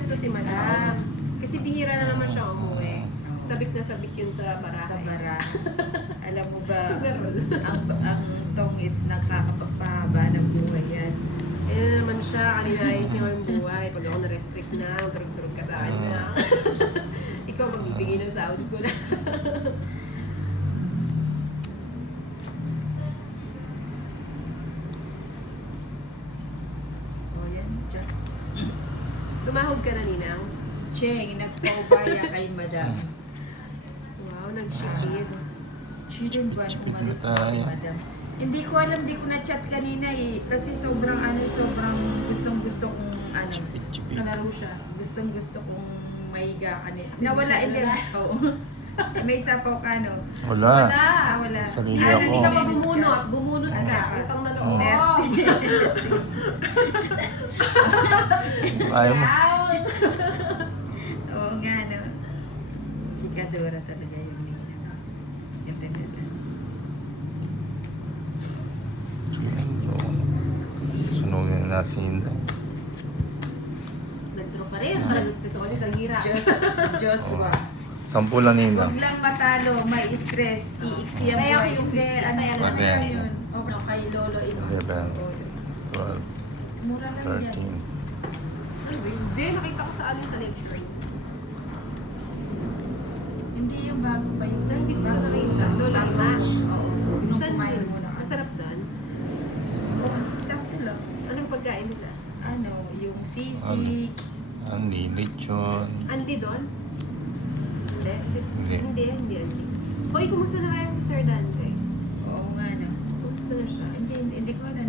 pwesto si Madam. Kasi bihira na naman siya umuwi. Sabik na sabik yun sa barahe. Sa bara. Alam mo ba, Sa garol. ang tongits nakakapagpahaba ng buhay yan. Ayun na naman siya, kanina ayos yung buhay. Pag ako na-restrict na, durug-durug ka sa akin na. Ikaw magbibigay ng sahod ko na. O yan, Jack. Sumahog ka na, Ninang. Cheng, nagpaubaya kay Madam. Wow, nag-shifted. She didn't want Chipit na umalis na si tayo. Madam. Hindi ko alam, di ko na-chat kanina eh. Kasi sobrang gustong-gusto kong Chipit. Kalaro siya. gustong-gusto kong mahiga kanina. Hindi Nawala, siya hindi. nawala? Oo. Eh, may sapaw ka, no? Wala. Wala. Sarili Hindi, ako. hindi ka pa bumunot. Bumunot Ano ka. ka? Utang na Oh. loob. Ayaw mo. Down! Oo nga, no? Chikadora talaga yung Nina. Ganda-ganda. Sunugin na si Inday. Nag-draw pa rin. Palagot si Tolis. Ang hirap. Joshua. 10 lang nila. Huwag lang matalo, may stress, iiksi ang Kaya ako buhay. yung Hindi, 50, ano kaya lang lang kaya yan. yun. Okay, kay Lolo ito. 11, 12, Mura lang yan. 13. Ano ba yun? Hindi, nakita ko sa alin sa lecture. Hindi yung bago pa yun. Ay, hindi ko Bago pa nakita. yun. Lola Bago. Imash. Oo. Yung Saan kumain yun? muna. Masarap doon. Oo, sakto lang. Anong pagkain nila? Ano, yung sisig. Anli, lechon. Anli doon? Hindi. Hindi. Hindi, hindi Anli. Hoy, kumusta na kaya si Sir Dante? Oo nga na. Kumusta na siya? Hindi ko na,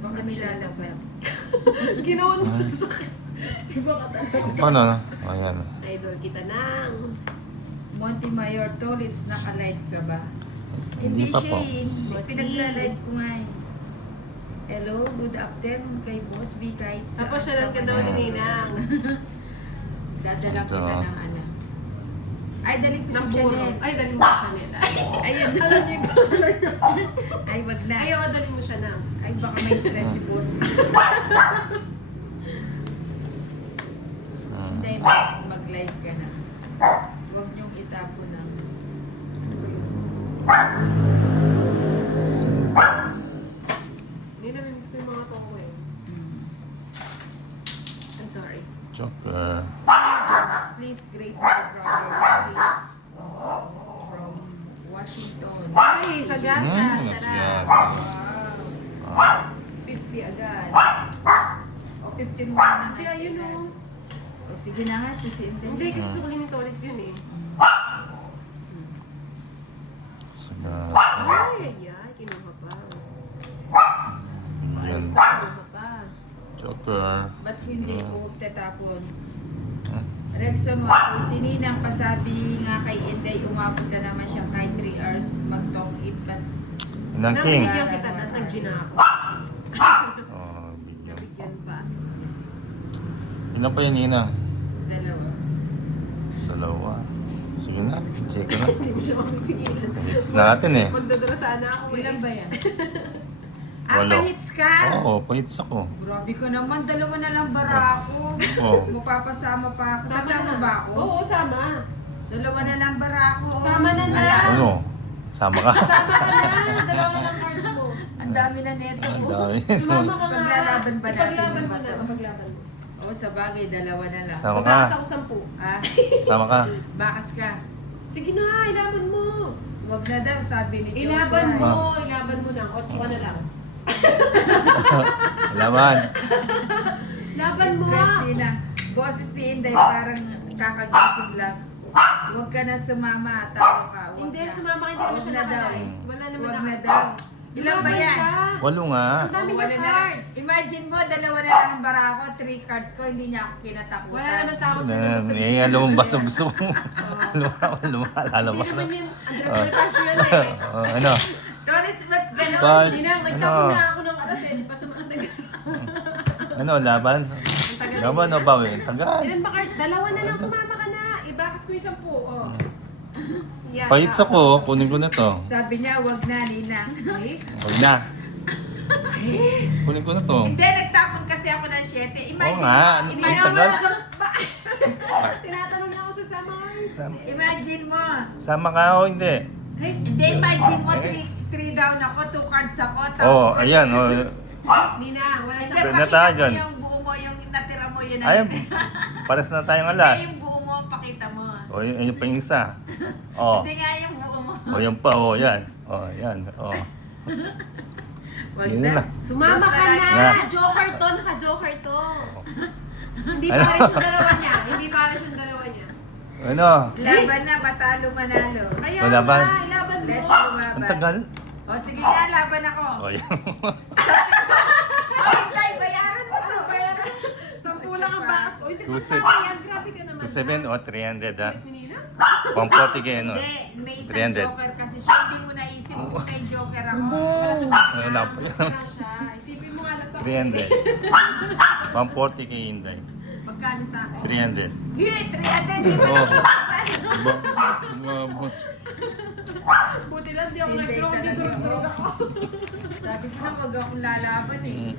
baka nilalagnat. Ginawa mo Ah. sa akin. Iba ka talaga. Paano na? Ayan. Idol kita nang. Monty Mayor Tolitz, naka-live ka ba? Hindi pa po. Hindi, Boss B. pinagla-live ko nga eh. Hello, good afternoon kay Boss B kahit sa... Tapos siya lang ka daw ni Ninang. Dadala Ito. kita ng ano. Ay, dali ko Ng si puro. Janet. Ay, dali mo siya nila. Ayun. Alam niyo yung color. Ay, wag na. Ayaw, dali mo siya nang. Ay, baka may stress si Boss B. Hindi, mag-live ka na. Huwag niyong itapon na. Ano ba yun? Hindi na, miss ko yung mga toko eh. I'm sorry. Joker. Jonas, please greet my brother Larry from Washington. Ay, sa gasa. Mm, Sarap. gasa. Wow. 50 agad. O, 15 mo na Hindi, ayun o. O, sige na nga, sisinte. Hindi, kasi sukulin ni Tolitz yun eh. Saga. Ay, kinuha pa. Ayan. Kinuha pa. Joker. Ba't hindi ko tatapon? Hmm? Rexon mo ako, si Ninang pasabi nga kay Inday, umabot ka naman siya kahit 3 hours mag-talk it. Inang King. Nabigyan kita at nag-gina ako. Oh, bigyan. Nabigyan pa. Ilan pa yan, Inang? Dalawa. Dalawa. Sige na. Check ko na. Hindi mo siya mapipigilan. Hits natin eh. Magdadala sana ako eh. Ilan ba yan? Walo. Pahits ka? Oo, pahits ako. Grabe ka naman, dalawa na lang bara ako. Oo. Mapapasama pa ako. Sasama na. ba ako? Oo, sama. Dalawa na lang bara ako. Sama na na. Ala, Ano? Sama ka? Sama ka na. Dalawa na lang cards mo. ang dami na neto. Ang dami. Sumama ka nga. Paglalaban ba natin Paglaban yung mo bato? na. Paglaban mo. Oo, sa bagay, dalawa na lang. Sama Paglakas ka. ako 10. Ha? Sama ka. Bakas ka. Sige na, ilaban mo. Wag na daw, sabi ni Joshua. Ilaban mo. Ilaban mo na. 8 ka na lang. Laman. Laban mo. Stress din na. Boses ni Inday, parang kakagising lang. Huwag ka na sumama, tao ka. Huwag Hindi, na. sumama ka, hindi naman Huwag siya na daw. nakalive. Wala naman Huwag na nakalive. daw. Ilan ba Laban yan? ka. 8 nga. Ang dami Wala niya na. cards. Imagine mo, dalawa na lang ang bara ako, 3 cards ko, hindi niya ako kinatakutan. Wala naman takot siya. Eh, alam mo, basta gusto mo. Lumalala Hindi ba? naman yun. Andres Retash yun eh. Ano? Torits, ba't gano'n? Bal- Ninang, Ano? nagtapon na ako ng alas eh. Di pa sumunod. Ano, laban? Ang tagal. Laban o bawi? Tagal. Ilan ba card? Dalawa na lang, sumama ka na. Ibakas ko yung 10. Oh. Yan. Pahits ako, kunin ko na to. Sabi niya, wag na, Ninang. Eh? Huwag na. Kunin ko na to. Hindi, nagtapon kasi ako ng 7. Oo Imagine, nga, ano imagine, tagal? Tinatanong niya ako sa Samar. Imagine mo. Sama ka o hindi? Hey, Hindi, imagine mo, 3 down ako, 2 cards ako. Oo, oh, ayan. Oh. Nina, wala Hindi, siya. Pwede na pakita tayo mo dyan. yung buo mo, yung natira mo, yun Ay, ang... pares na tayong Hindi, alas. yung buo mo, pakita mo. O, yun pa yung isa. O, Hindi nga yung buo mo. o yun pa, o, yan. O, yan. O. Wag Yun na. na. Sumama Basta ka lang. na! Joker to, naka-joker to. Hindi pares yung dalawa niya. Hindi pares yung dalawa niya. Ano? Laban na, matalo, manalo. Kaya Wala ba? nga, ilaban mo. Let's lumaban. Ang tagal. O sige nga, laban ako. O, yan. Ay, tay, bayaran mo to. Bayaran. 10 lang ang bakas ko. Hindi Two pa set. sa yan. Grabe ka naman. 2.7 o 300 ha? Ni Nina? 140 kayo, no? Hindi, may isang 300. joker kasi siya. Hindi mo naisip kung may joker ako. Wala pa yan. Wala siya. Isipin mo nga nasa 300. 140 kay Inday. Magkano sa akin? 300. Hey, 300, di ba Oo. nakuha? Buti lang di ako Hindi nag-drone. Di talaga. drone ako. Sabi ko na, wag akong lalaban eh.